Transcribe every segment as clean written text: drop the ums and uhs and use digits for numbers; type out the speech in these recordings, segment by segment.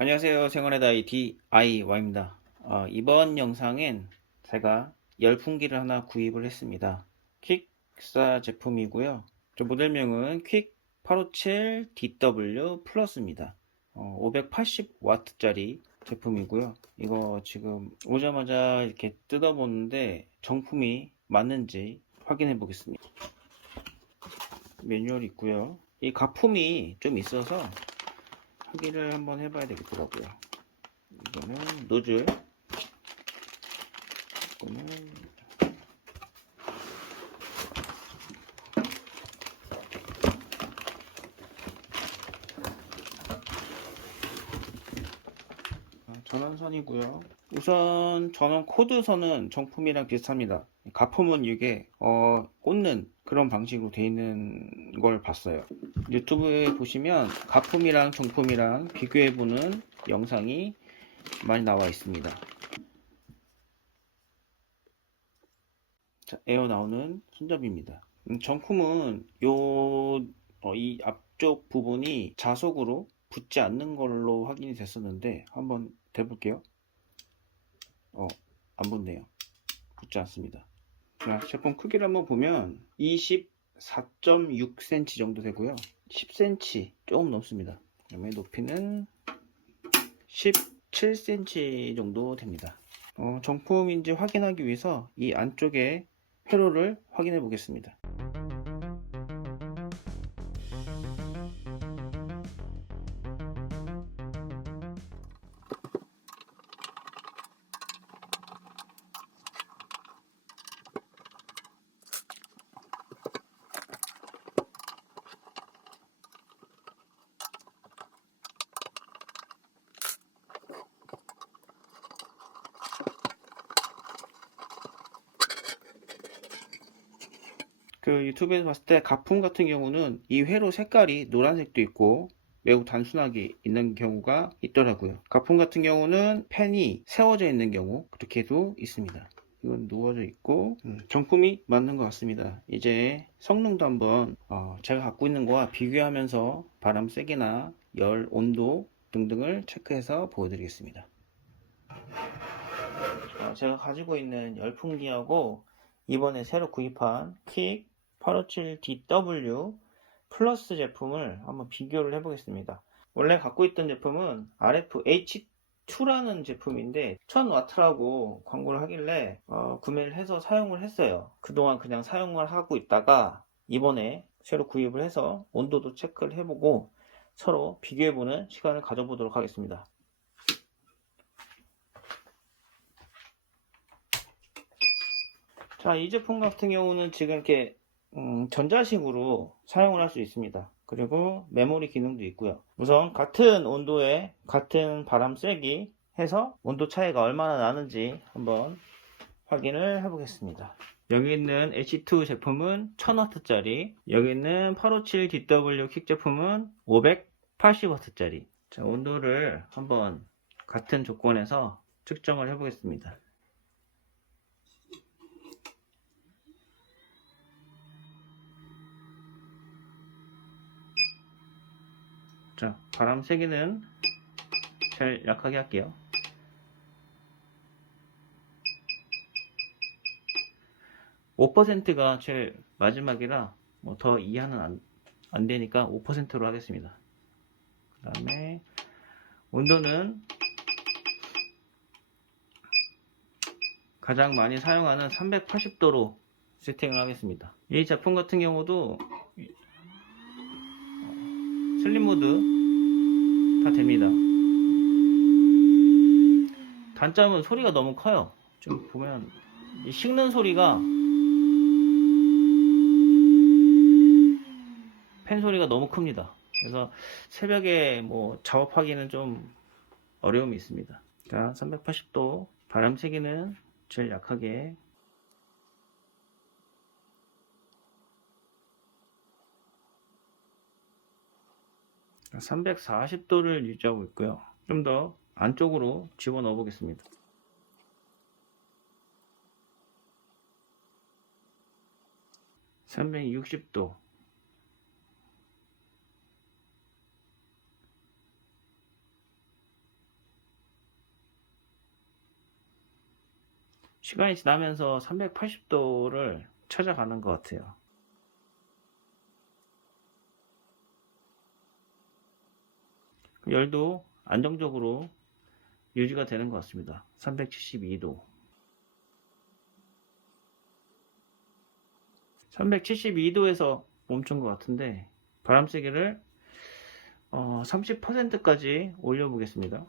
안녕하세요. 생활의 다이 DIY입니다. 이번 영상엔 제가 열풍기를 하나 구입을 했습니다. 퀵사 제품이고요. 저 모델명은 퀵 857 DW 플러스입니다. 580W짜리 제품이고요. 이거 지금 오자마자 이렇게 뜯어보는데 정품이 맞는지 확인해 보겠습니다. 매뉴얼 있고요. 이 가품이 좀 있어서 확인을 한번 해봐야 되겠더라고요. 이거는 노즐, 이거는 전원선이고요. 우선 전원 코드선은 정품이랑 비슷합니다. 가품은 이게 꽂는 그런 방식으로 되어 있는 걸 봤어요. 유튜브에 보시면 가품이랑 정품이랑 비교해보는 영상이 많이 나와 있습니다. 자, 에어 나오는 손잡이입니다. 정품은 이 앞쪽 부분이 자석으로 붙지 않는 걸로 확인이 됐었는데 한번 대볼게요. 안 붙네요. 붙지 않습니다. 자, 제품 크기를 한번 보면 24.6cm 정도 되고요. 10cm 조금 넘습니다. 그다음에 높이는 17cm 정도 됩니다. 정품인지 확인하기 위해서 이 안쪽에 회로를 확인해 보겠습니다. 그 유튜브에서 봤을 때 가품 같은 경우는 이 회로 색깔이 노란색도 있고 매우 단순하게 있는 경우가 있더라고요. 가품 같은 경우는 펜이 세워져 있는 경우 그렇게도 있습니다. 이건 누워져 있고 정품이 맞는 것 같습니다. 이제 성능도 한번 제가 갖고 있는 거와 비교하면서 바람 세기나 열 온도 등등을 체크해서 보여드리겠습니다. 제가 가지고 있는 열풍기하고 이번에 새로 구입한 퀵 857DW 플러스 제품을 한번 비교를 해보겠습니다. 원래 갖고 있던 제품은 RFH2라는 제품인데 1000W라고 광고를 하길래 구매를 해서 사용을 했어요. 그동안 그냥 사용을 하고 있다가 이번에 새로 구입을 해서 온도도 체크를 해보고 서로 비교해보는 시간을 가져보도록 하겠습니다. 자, 이 제품 같은 경우는 지금 이렇게 전자식으로 사용을 할 수 있습니다. 그리고 메모리 기능도 있고요. 우선 같은 온도에 같은 바람 쐬기 해서 온도 차이가 얼마나 나는지 한번 확인을 해보겠습니다. 여기 있는 H2 제품은 1000W짜리, 여기 있는 857DW 킥 제품은 580W짜리. 자, 온도를 한번 같은 조건에서 측정을 해보겠습니다. 자, 바람 세기는 제일 약하게 할게요. 5%가 제일 마지막이라 뭐 더 이하는 안 되니까 5%로 하겠습니다. 그 다음에 온도는 가장 많이 사용하는 380도로 세팅을 하겠습니다. 이 제품 같은 경우도 슬립 모드 다 됩니다. 단점은 소리가 너무 커요. 좀 보면 식는 소리가 팬 소리가 너무 큽니다. 그래서 새벽에 뭐 작업하기는 좀 어려움이 있습니다. 자, 380도 바람 세기는 제일 약하게 340도를 유지하고 있고요. 좀 더 안쪽으로 집어넣어 보겠습니다. 360도 시간이 지나면서 380도를 찾아가는 것 같아요. 열도 안정적으로 유지가 되는 것 같습니다. 372도. 372도에서 멈춘 것 같은데 바람 세기를 30%까지 올려 보겠습니다.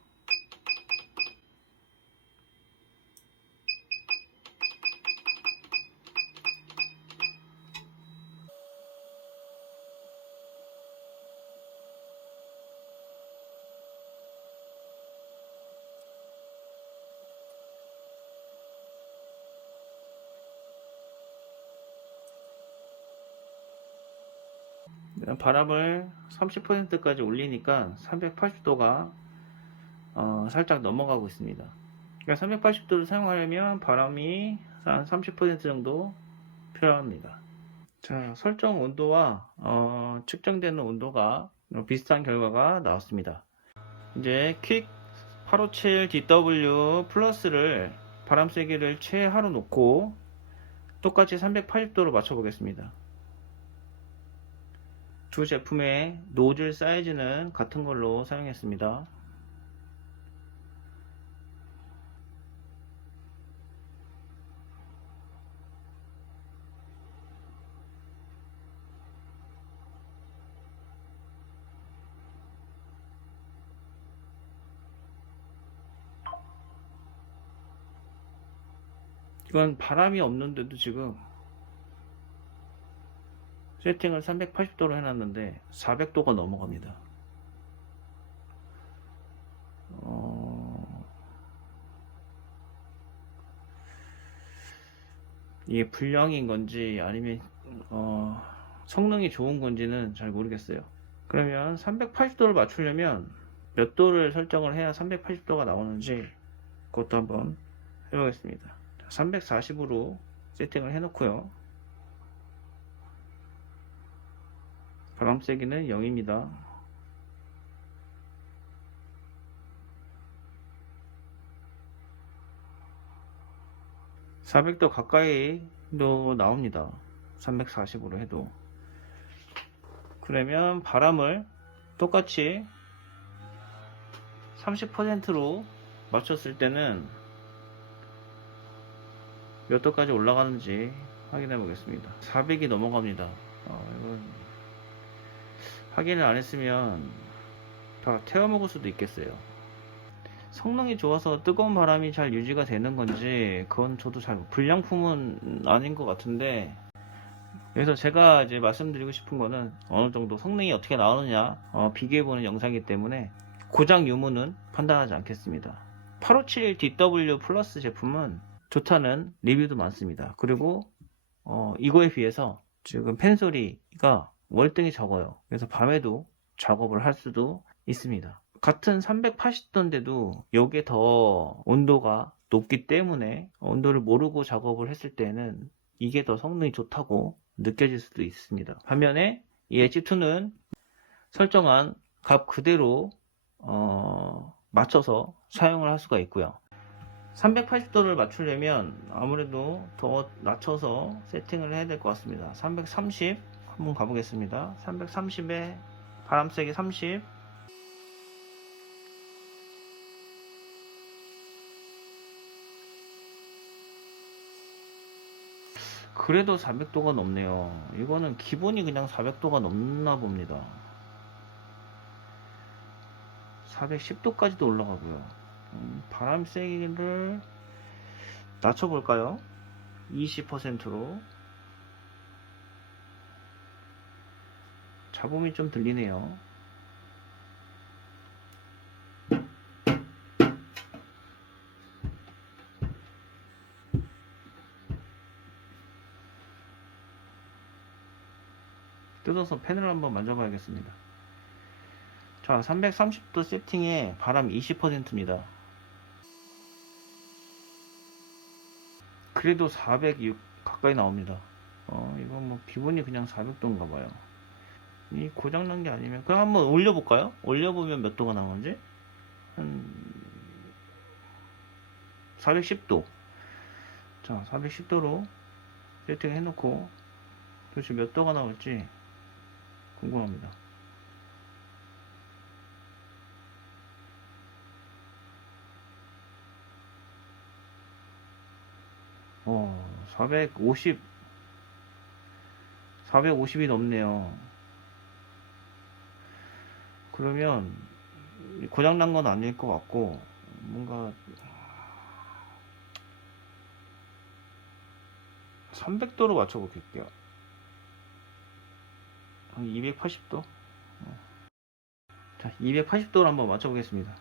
바람을 30%까지 올리니까 380도가 살짝 넘어가고 있습니다. 그러니까 380도를 사용하려면 바람이 한 30% 정도 필요합니다. 자, 설정 온도와 측정되는 온도가 비슷한 결과가 나왔습니다. 이제 퀵 857DW 플러스를 바람 세기를 최하로 놓고 똑같이 380도로 맞춰 보겠습니다. 두 제품의 노즐 사이즈는 같은 걸로 사용했습니다. 이건 바람이 없는데도 지금 세팅을 380도로 해놨는데 400도가 넘어갑니다. 이게 불량인 건지 아니면 성능이 좋은 건지는 잘 모르겠어요. 그러면 380도를 맞추려면 몇 도를 설정을 해야 380도가 나오는지 그것도 한번 해보겠습니다. 340으로 세팅을 해놓고요. 바람 세기는 0입니다. (400도) 가까이도 나옵니다. 340으로 해도. 그러면 바람을 똑같이 30%로 맞췄을 때는 몇 도까지 올라가는지 확인해 보겠습니다. 400이 넘어갑니다. 이건 확인을 안 했으면 다 태워 먹을 수도 있겠어요. 성능이 좋아서 뜨거운 바람이 잘 유지가 되는 건지 그건 저도 잘 불량품은 아닌 것 같은데, 그래서 제가 이제 말씀드리고 싶은 거는 어느 정도 성능이 어떻게 나오느냐 비교해보는 영상이기 때문에 고장 유무는 판단하지 않겠습니다. 857DW 플러스 제품은 좋다는 리뷰도 많습니다. 그리고 이거에 비해서 지금 팬 소리가 월등히 적어요. 그래서 밤에도 작업을 할 수도 있습니다. 같은 380도인데도 이게 더 온도가 높기 때문에 온도를 모르고 작업을 했을 때는 이게 더 성능이 좋다고 느껴질 수도 있습니다. 반면에 이 엣지2는 설정한 값 그대로 맞춰서 사용을 할 수가 있고요. 380도를 맞추려면 아무래도 더 낮춰서 세팅을 해야 될 것 같습니다. 330 한번 가보겠습니다. 330에 바람 세기 30, 그래도 400도가 넘네요. 이거는 기본이 그냥 400도가 넘나 봅니다. 410도까지도 올라가고요. 바람 세기를 낮춰볼까요? 20%로. 잡음이 좀 들리네요. 뜯어서 팬을 한번 만져봐야겠습니다. 자, 330도 세팅에 바람 20%입니다. 그래도 406 가까이 나옵니다. 이건 뭐 기본이 그냥 400도인가 봐요. 이 고장난 게 아니면 그럼 한번 올려볼까요? 올려보면 몇 도가 나오는지. 한 410도. 자, 410도로 세팅 해놓고 도대체 몇 도가 나올지 궁금합니다. 450이 넘네요. 그러면 고장난 건 아닐 것 같고, 뭔가 300도로 맞춰볼게요. 한 280도? 자, 280도로 한번 맞춰보겠습니다.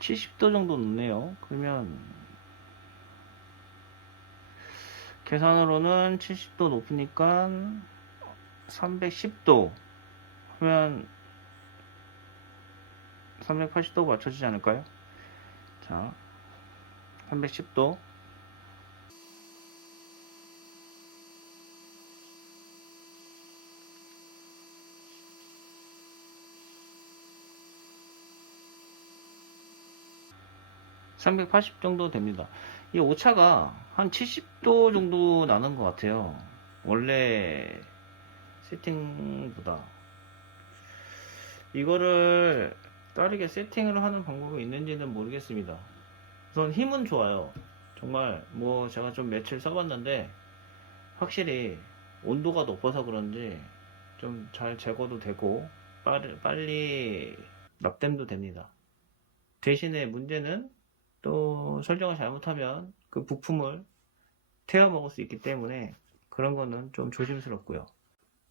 70도 정도 넣네요. 그러면 계산으로는 70도 높으니까 310도 하면 380도 맞춰지지 않을까요? 자, 310도. (380) 정도 됩니다. 이 오차가 한 70도 정도 나는 것 같아요. 원래 세팅보다. 이거를 다르게 세팅을 하는 방법이 있는지는 모르겠습니다. 우선 힘은 좋아요. 정말 뭐 제가 좀 며칠 써봤는데 확실히 온도가 높아서 그런지 좀 잘 제거도 되고 빨리 납땜도 됩니다. 대신에 문제는 또 설정을 잘못하면 그 부품을 태워 먹을 수 있기 때문에 그런 거는 좀 조심스럽고요.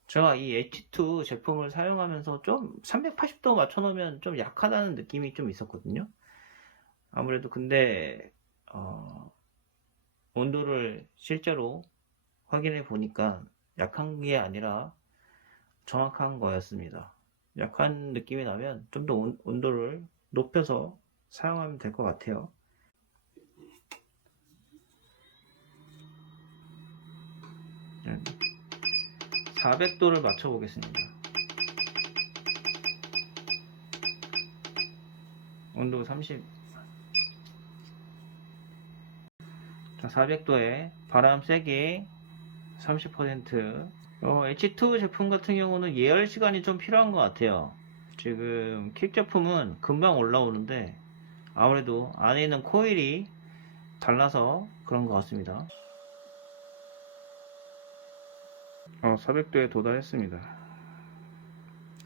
제가 이 H2 제품을 사용하면서 좀 380도 맞춰놓으면 좀 약하다는 느낌이 좀 있었거든요. 아무래도 근데 온도를 실제로 확인해 보니까 약한 게 아니라 정확한 거였습니다. 약한 느낌이 나면 좀 더 온도를 높여서 사용하면 될 것 같아요. 네. 400도를 맞춰 보겠습니다. 온도 30. 자, 400도에 바람 세기 30%. H2 제품 같은 경우는 예열 시간이 좀 필요한 것 같아요. 지금 킥 제품은 금방 올라오는데 아무래도 안에 있는 코일이 달라서 그런 것 같습니다. 400도에 도달했습니다.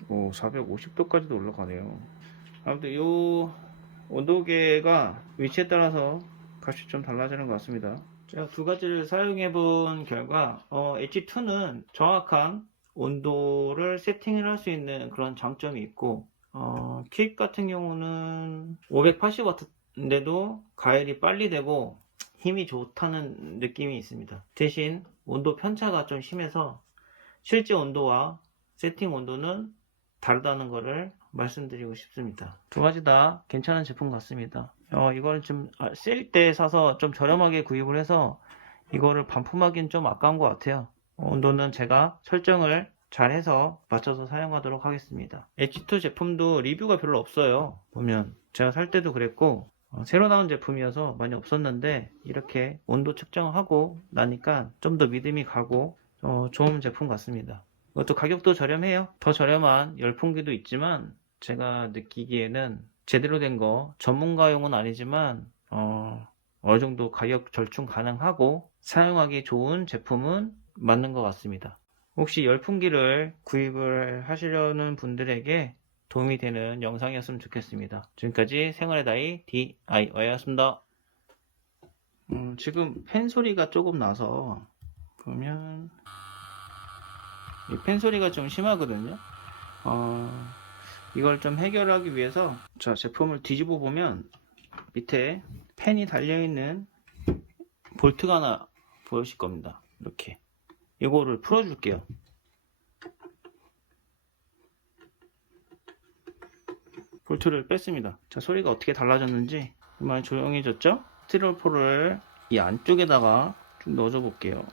450도까지도 올라가네요. 아무튼 이 온도계가 위치에 따라서 값이 좀 달라지는 것 같습니다. 제가 두 가지를 사용해 본 결과 H2는 정확한 온도를 세팅을 할 수 있는 그런 장점이 있고 킥 같은 경우는 580W인데도 가열이 빨리 되고 힘이 좋다는 느낌이 있습니다. 대신 온도 편차가 좀 심해서 실제 온도와 세팅 온도는 다르다는 것을 말씀드리고 싶습니다. 두 가지 다 괜찮은 제품 같습니다. 이걸 좀 셀 때 사서 좀 저렴하게 구입을 해서 이거를 반품하기는 좀 아까운 것 같아요. 온도는 제가 설정을 잘 해서 맞춰서 사용하도록 하겠습니다. H2 제품도 리뷰가 별로 없어요. 보면 제가 살 때도 그랬고 새로 나온 제품이어서 많이 없었는데 이렇게 온도 측정하고 나니까 좀 더 믿음이 가고 좋은 제품 같습니다. 이것도 가격도 저렴해요. 더 저렴한 열풍기도 있지만 제가 느끼기에는 제대로 된 거 전문가용은 아니지만 어느 정도 가격 절충 가능하고 사용하기 좋은 제품은 맞는 것 같습니다. 혹시 열풍기를 구입을 하시려는 분들에게 도움이 되는 영상이었으면 좋겠습니다. 지금까지 생활의 나이 DIY였습니다. 지금 팬 소리가 조금 나서 그러면 이 팬 소리가 좀 심하거든요. 이걸 좀 해결하기 위해서 자, 제품을 뒤집어 보면 밑에 팬이 달려있는 볼트가 하나 보이실 겁니다. 이렇게 이거를 풀어 줄게요. 볼트를 뺐습니다. 자, 소리가 어떻게 달라졌는지 많이 조용해졌죠? 스티로폴을 이 안쪽에다가 좀 넣어줘 볼게요.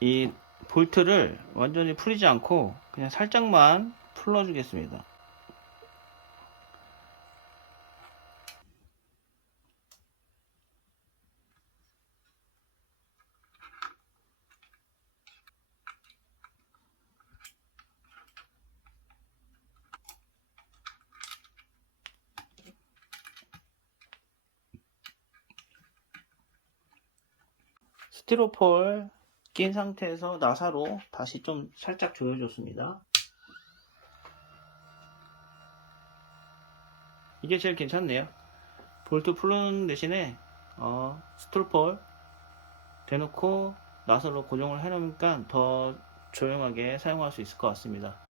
이 볼트를 완전히 풀이지 않고 그냥 살짝만 풀어주겠습니다. 스티로폴 낀 상태에서 나사로 다시 좀 살짝 조여줬습니다. 이게 제일 괜찮네요. 볼트 풀는 대신에 스티로폴 대놓고 나사로 고정을 해놓으니까 더 조용하게 사용할 수 있을 것 같습니다.